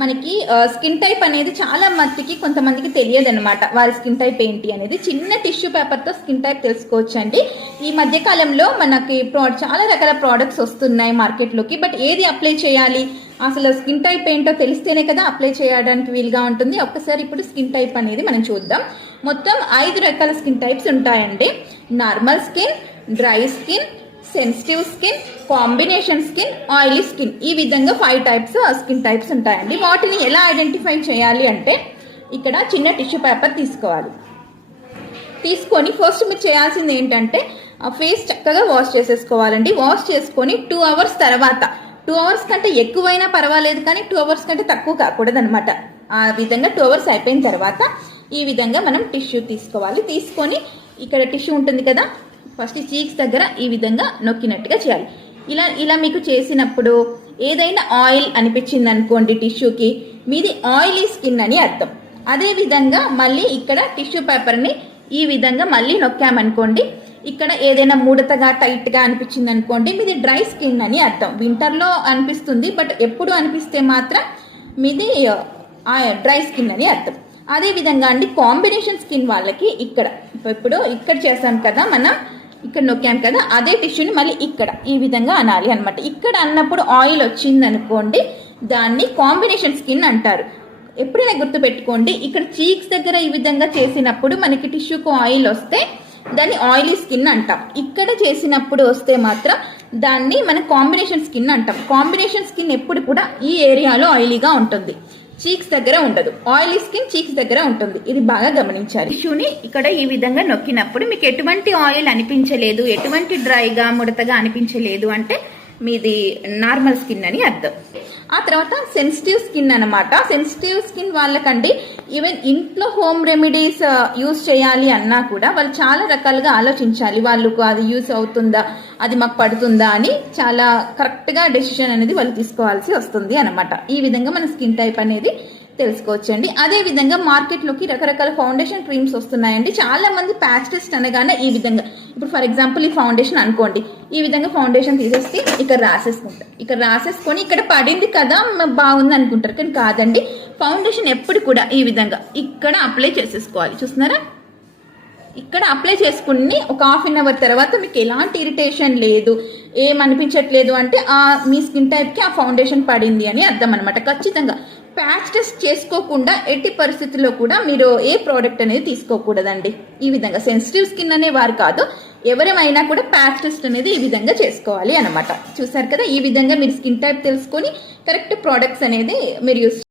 మనకి skin type అనేది చాలా మందికి కొంతమందికి తెలియదు అనమాట. వారి స్కిన్ టైప్ ఏంటి అనేది చిన్న టిష్యూ పేపర్తో స్కిన్ టైప్ తెలుసుకోవచ్చు అండి. ఈ మధ్య కాలంలో మనకి చాలా రకాల ప్రోడక్ట్స్ వస్తున్నాయి మార్కెట్లోకి. బట్ ఏది అప్లై చేయాలి, అసలు స్కిన్ టైప్ ఏంటో తెలిస్తేనే కదా అప్లై చేయడానికి వీలుగా ఉంటుంది. ఒక్కసారి ఇప్పుడు స్కిన్ టైప్ అనేది మనం చూద్దాం. మొత్తం 5 రకాల స్కిన్ టైప్స్ ఉంటాయండి. Normal skin, dry skin, sensitive skin, combination skin, oily skin, ఈ విధంగా 5 టైప్స్ స్కిన్ టైప్స్ ఉంటాయండి. వాటిని ఎలా ఐడెంటిఫై చేయాలి అంటే ఇక్కడ చిన్న టిష్యూ పేపర్ తీసుకోవాలి. తీసుకొని ఫస్ట్ మీరు చేయాల్సింది ఏంటంటే ఫేస్ చక్కగా వాష్ చేసేసుకోవాలండి. వాష్ చేసుకొని 2 అవర్స్ తర్వాత, 2 అవర్స్ కంటే ఎక్కువైనా పర్వాలేదు కానీ 2 అవర్స్ కంటే తక్కువ కాకూడదు అనమాట. ఆ విధంగా 2 అవర్స్ అయిపోయిన తర్వాత ఈ విధంగా మనం టిష్యూ తీసుకోవాలి. తీసుకొని ఇక్కడ టిష్యూ ఉంటుంది కదా, ఫస్ట్ చీక్స్ దగ్గర ఈ విధంగా నొక్కినట్టుగా చేయాలి. ఇలా మీకు చేసినప్పుడు ఏదైనా ఆయిల్ అనిపించింది అనుకోండి టిష్యూకి, మీది ఆయిలీ స్కిన్ అని అర్థం. అదే విధంగా మళ్ళీ ఇక్కడ టిష్యూ పేపర్ని ఈ విధంగా మళ్ళీ నొక్కామనుకోండి, ఇక్కడ ఏదైనా ముడతగా టైట్గా అనిపించింది అనుకోండి, మీది డ్రై స్కిన్ అని అర్థం. వింటర్లో అనిపిస్తుంది, బట్ ఎప్పుడు అనిపిస్తే మాత్రం మీది డ్రై స్కిన్ అని అర్థం. అదే విధంగా అండి కాంబినేషన్ స్కిన్ వాళ్ళకి ఇప్పుడు ఇక్కడ చేసాం కదా, మనం ఇక్కడ నొక్కాం కదా, అదే టిష్యూని మళ్ళీ ఇక్కడ ఈ విధంగా అనాలి అనమాట. ఇక్కడ అన్నప్పుడు ఆయిల్ వచ్చింది అనుకోండి, దాన్ని కాంబినేషన్ స్కిన్ అంటారు. ఎప్పుడైనా గుర్తుపెట్టుకోండి, ఇక్కడ చీక్స్ దగ్గర ఈ విధంగా చేసినప్పుడు మనకి టిష్యూకు ఆయిల్ వస్తే దాన్ని ఆయిలీ స్కిన్ అంటాం. ఇక్కడ చేసినప్పుడు వస్తే మాత్రం దాన్ని మనం కాంబినేషన్ స్కిన్ అంటాం. కాంబినేషన్ స్కిన్ ఎప్పుడు కూడా ఈ ఏరియాలో ఆయిలీగా ఉంటుంది, చీక్స్ దగ్గర ఉండదు. ఆయిలీ స్కిన్ చీక్స్ దగ్గర ఉంటుంది. ఇది బాగా గమనించాలి. టిష్యూని ఇక్కడ ఈ విధంగా నొక్కినప్పుడు మీకు ఎటువంటి ఆయిల్ అనిపించలేదు, ఎటువంటి డ్రైగా ముడతగా అనిపించలేదు అంటే మీది నార్మల్ స్కిన్ అని అర్థం. ఆ తర్వాత సెన్సిటివ్ స్కిన్ అనమాట. సెన్సిటివ్ స్కిన్ వాళ్ళకండి ఈవెన్ ఇంట్లో హోమ్ రెమెడీస్ యూజ్ చేయాలి అన్నా కూడా వాళ్ళు చాలా రకాలుగా ఆలోచించాలి. వాళ్ళకు అది యూజ్ అవుతుందా, అది మాకు పడుతుందా అని చాలా కరెక్ట్గా డెసిషన్ అనేది వాళ్ళు తీసుకోవాల్సి వస్తుంది అనమాట. ఈ విధంగా మన స్కిన్ టైప్ అనేది తెలుసుకోవచ్చండి. అదే విధంగా మార్కెట్లోకి రకరకాల ఫౌండేషన్ క్రీమ్స్ వస్తున్నాయండి. చాలా మంది ప్యాచ్ టెస్ట్ అనగానే ఈ విధంగా, ఇప్పుడు ఫర్ ఎగ్జాంపుల్ ఈ ఫౌండేషన్ అనుకోండి, ఈ విధంగా ఫౌండేషన్ తీసేసి ఇక్కడ రాసేసుకుంటారు. ఇక్కడ రాసేసుకొని ఇక్కడ పడింది కదా బాగుంది అనుకుంటారు, కానీ కాదండి. ఫౌండేషన్ ఎప్పుడు కూడా ఈ విధంగా ఇక్కడ అప్లై చేసేసుకోవాలి. చూస్తున్నారా, ఇక్కడ అప్లై చేసుకుని ఒక ½ అన్ అవర్ తర్వాత మీకు ఎలాంటి ఇరిటేషన్ లేదు, ఏమనిపించట్లేదు అంటే మీ స్కిన్ టైప్కి ఆ ఫౌండేషన్ పడింది అని అర్థం అనమాట. ఖచ్చితంగా ప్యాచ్ టెస్ట్ చేసుకోకుండా ఎట్టి పరిస్థితుల్లో కూడా మీరు ఏ ప్రోడక్ట్ అనేది తీసుకోకూడదండి. ఈ విధంగా సెన్సిటివ్ స్కిన్ అనే వారు కాదు, ఎవరైనా కూడా ప్యాచ్ టెస్ట్ అనేది ఈ విధంగా చేసుకోవాలి అనమాట. చూసారు కదా, ఈ విధంగా మీరు స్కిన్ టైప్ తెలుసుకొని కరెక్ట్ ప్రోడక్ట్స్ అనేది మీరు యూస్